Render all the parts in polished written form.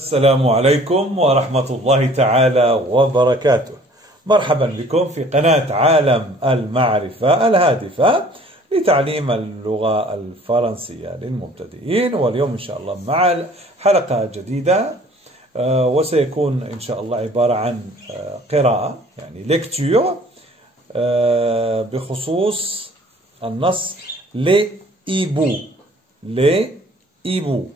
السلام عليكم ورحمة الله تعالى وبركاته. مرحبا بكم في قناة عالم المعرفة الهادفة لتعليم اللغة الفرنسية للمبتدئين. واليوم إن شاء الله مع حلقة جديدة، وسيكون إن شاء الله عبارة عن قراءة يعني ليكتور بخصوص النص لي إيبو.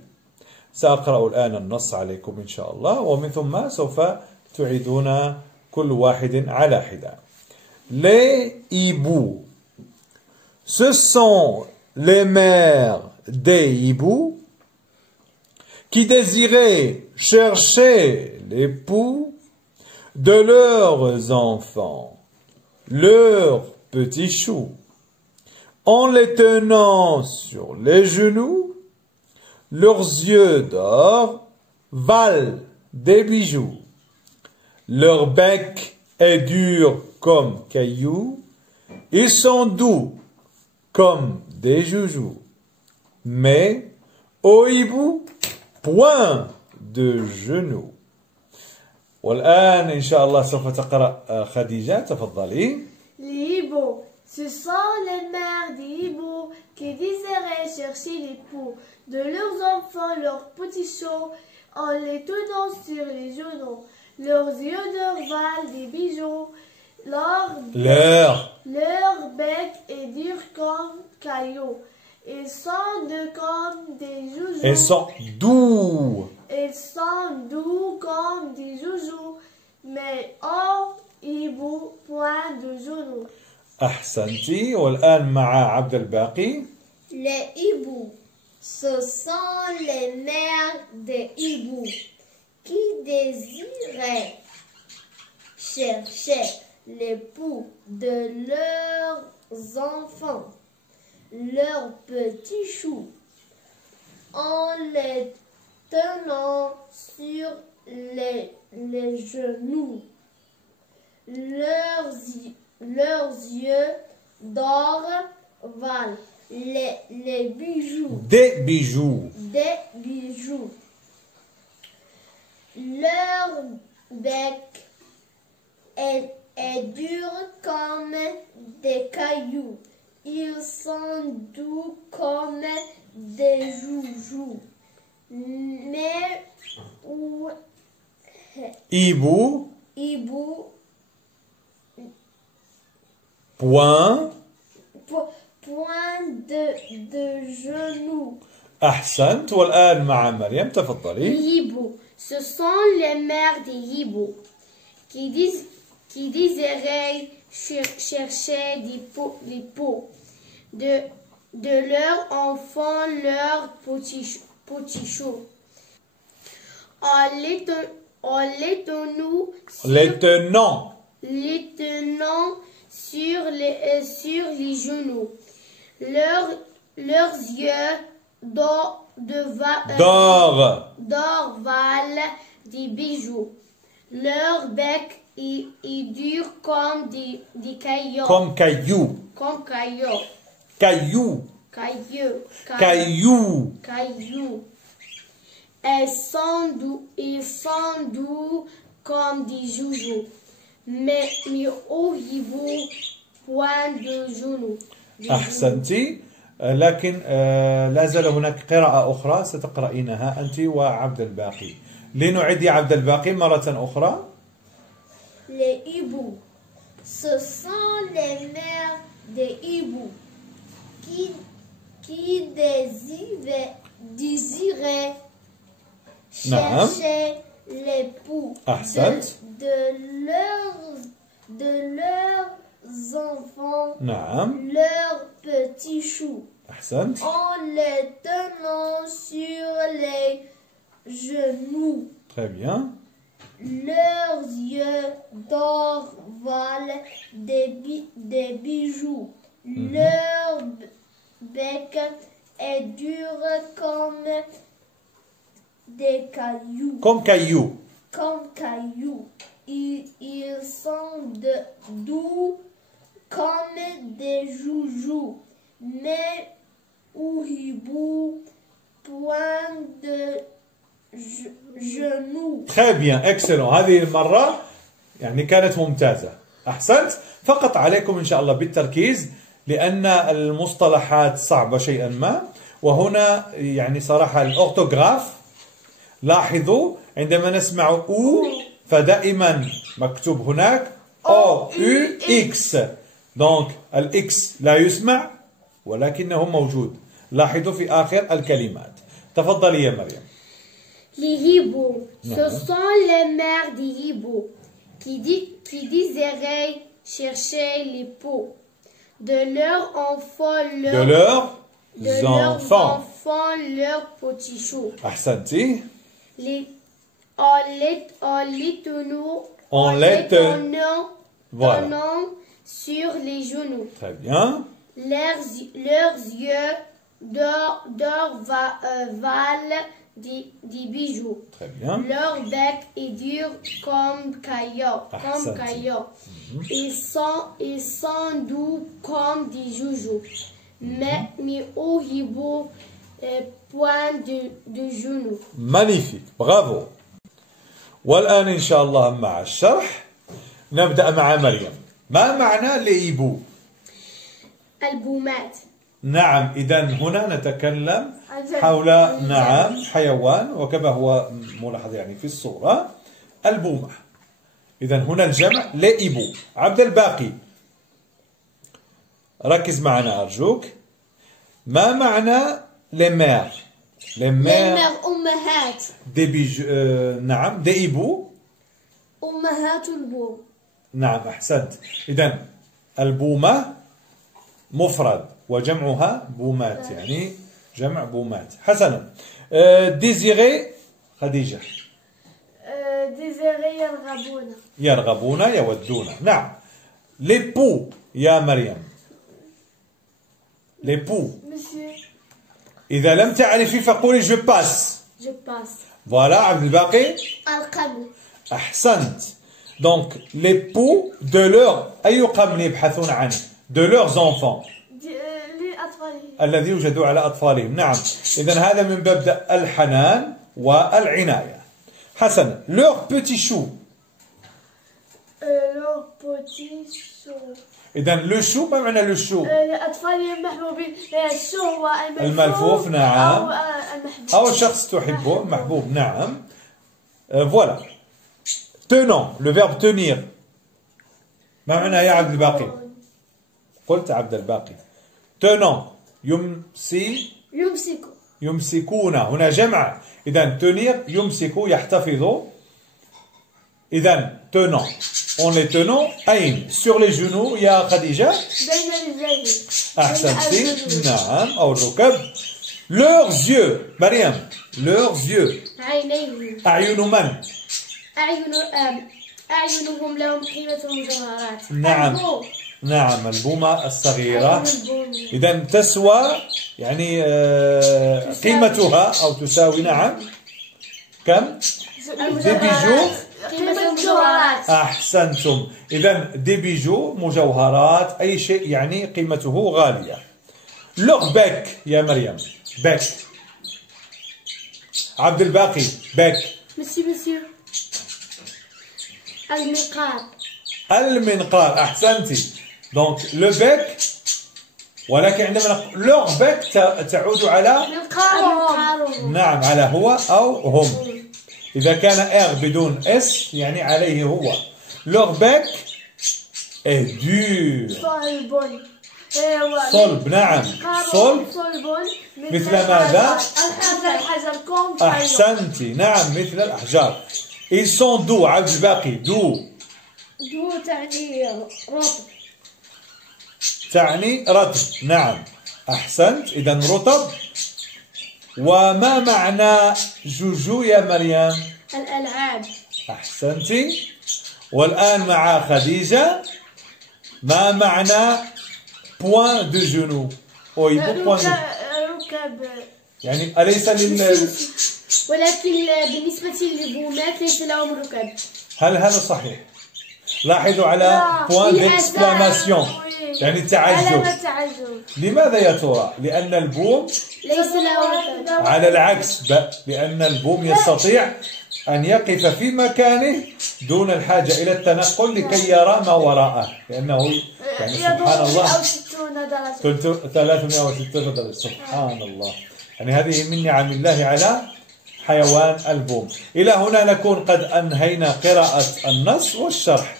سأقرأ الآن النص عليكم إن شاء الله، ومن ثم سوف تعيدون كل واحد على حدة. Les hiboux. Ce sont les mères des hiboux qui désiraient chercher l'époux de leurs enfants, leurs petits choux, en les tenant sur les genoux. Leurs yeux d'or valent des bijoux. Leur bec est dur comme cailloux. Ils sont doux comme des joujoux. Mais au hibou, point de genoux. والآن إن شاء الله سوف تقرأ خديجة، تفضلي. Les hiboux, ce sont les mères des hiboux qui désiraient chercher l'époux de leurs enfants, leurs petits choux, en les tenant sur les genoux. Leurs yeux d'or valent des bijoux. Leur bec est dur comme caillou. Ils sont doux comme des joujoux. Ils sont doux. Ils sont doux comme des joujoux. Mais au hibou, point de genoux. أحسنتي. والآن مع عبد الباقي. Les hiboux, ce sont les mères des hiboux qui désiraient chercher l'époux de leurs enfants, leurs petits choux, en les tenant sur les genoux. Leurs yeux d'or valent les bijoux. Des bijoux. Des bijoux. Leur bec est dur comme des cailloux. Ils sont doux comme des joujoux. Mais hibou. Point de genoux. أحسنت. والآن مع مريم، تفضلي. Les hiboux, ce sont les mères des hiboux qui désiraient chercher l'époux de leurs enfants, leurs petits choux. En les tenant sur les genoux. Leurs yeux d'or valent des bijoux. Leur bec est dur comme des cailloux. Comme cailloux. Comme cailloux. Cailloux. Cailloux. Ils sont doux comme des joujoux. Mais au hibou, point de genoux. أحسنتي. لكن لا زال هناك قراءة أخرى ستقرأينها أنت وعبد الباقي. لنعيد يا عبد الباقي مرة أخرى. Les hiboux, ce sont les mères des hiboux qui désiraient chercher l'époux de leurs enfants, leurs petits choux, en les tenant sur les genoux. Très bien. Leurs yeux d'or valent des bijoux. Leur bec est dur comme des cailloux. Comme cailloux. Ils sont doux comme des joujoux. Mais au hibou, point de genou. Très bien, excellent. هذه المرة يعني كانت ممتازة. أحسنت. فقط عليكم إن شاء الله بالتركيز لأن المصطلحات صعبة شيئا ما، وهنا يعني صراحة الأورتوغراف لاحظوا عندما نسمع أو فدائما مكتوب هناك أو يو إكس، دونك الإكس لا يسمع ولكنه موجود. لاحظوا في آخر الكلمات. تفضلي يا مريم. Les hiboux, ce sont les mères des hiboux qui désiraient chercher les peaux de leurs enfants, leurs petits choux. أحسنتي. En les tenant sur les genoux. Très bien. Leurs yeux d'or valent des bijoux. Très bien. Leur bec est dur comme caillou. Ils sont doux comme des joujoux. Mais au hibou, point de genoux. Magnifique, bravo. والآن إن شاء الله مع الشرح نبدأ مع مريم. ما معنى لإيبو؟ البومات. نعم، إذا هنا نتكلم حول نعم حيوان وكما هو ملاحظ يعني في الصورة البومة. إذا هنا الجمع لإيبو. عبد الباقي ركز معنا أرجوك. ما معنى لمير؟ لمير أمهات. نعم ديبو أمهات البوم. نعم أحسنت. إذا البومة مفرد وجمعها بومات، يعني جمع بومات. حسنا. ديزيري خديجة. ديزيري يرغبون. يرغبون يودون. نعم. ليبو يا مريم. ليبو. إذا لم تعرفي فقولي جو باس. جو باس. فوالا. عبد الباقي. القبل. أحسنت. دونك ليبو دو لور، أي قبل يبحثون عنه؟ دو لورز انفون، الذي يوجد على أطفالهم. نعم. إذا هذا من باب الحنان والعناية. حسنا. لور بوتي شو. لور بوتي شو. إذا لو شو ما معنى لو شو؟ الأطفال المحبوبين. الشو هو الملفوف. نعم. أو الشخص تحبه محبوب. نعم. فوالا. tenant، le verbe tenir ما معنى يا عبد الباقي؟ قلت عبد الباقي. tenant يمسكون، هنا جمع. إذا tenir يمسك يحتفظ. إذا tenant on les tenant أين؟ sur les genoux يا خديجة. بين الرجلين. أحسنتي. نعم. أو الركب. leurs yeux مريم. leurs yeux. عينيهم. أعين من؟ أعينهم لهم قيمة المجوهرات. نعم. نعم البومة الصغيرة. إذا تسوى يعني قيمتها أو تساوي. نعم. كم؟ دي بيجو. قيمة المجوهرات. أحسنتم. إذا دي بيجو مجوهرات، أي شيء يعني قيمته غالية. لوغ بيك يا مريم. بيك. عبد الباقي. بيك. مسيو. المنقار. المنقار. أحسنتي. دونك لو بيك، ولكن عندما نقول لوغ بيك تعود على منقارهم. نعم على هو أو هم. إذا كان إر بدون إس يعني عليه هو. لوغ بيك est dur. صلب. نعم. صلب مثل ماذا؟ الحجر. أحسنتي. نعم مثل الأحجار. ils sont doux. عبد الباقي. doux تعني رطب. تعني رطب. نعم أحسنت. إذا رطب. وما معنى جوجو يا مريم؟ الألعاب. أحسنتي. والآن مع خديجة. ما معنى بوان دو جونو؟ ركب. يعني أليس ولكن بالنسبة للبومات ليس لهم ركب. هل هذا صحيح؟ لاحظوا على بوان ديكسكلاماسيون يعني تعجب. علامة تعجب. لماذا يا ترى؟ لأن البوم ليس له وطن. على العكس لأن البوم يستطيع أن يقف في مكانه دون الحاجة إلى التنقل لكي يرى ما وراءه، لأنه يعني سبحان الله 360 درجة. سبحان الله، يعني هذه من نعم الله على حيوان البوم. إلى هنا نكون قد أنهينا قراءة النص والشرح.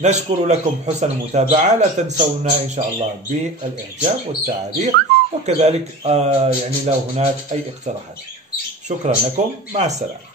نشكر لكم حسن المتابعة، لا تنسونا إن شاء الله بالإعجاب والتعليق، وكذلك يعني لو هناك أي اقتراحات. شكرا لكم، مع السلامة.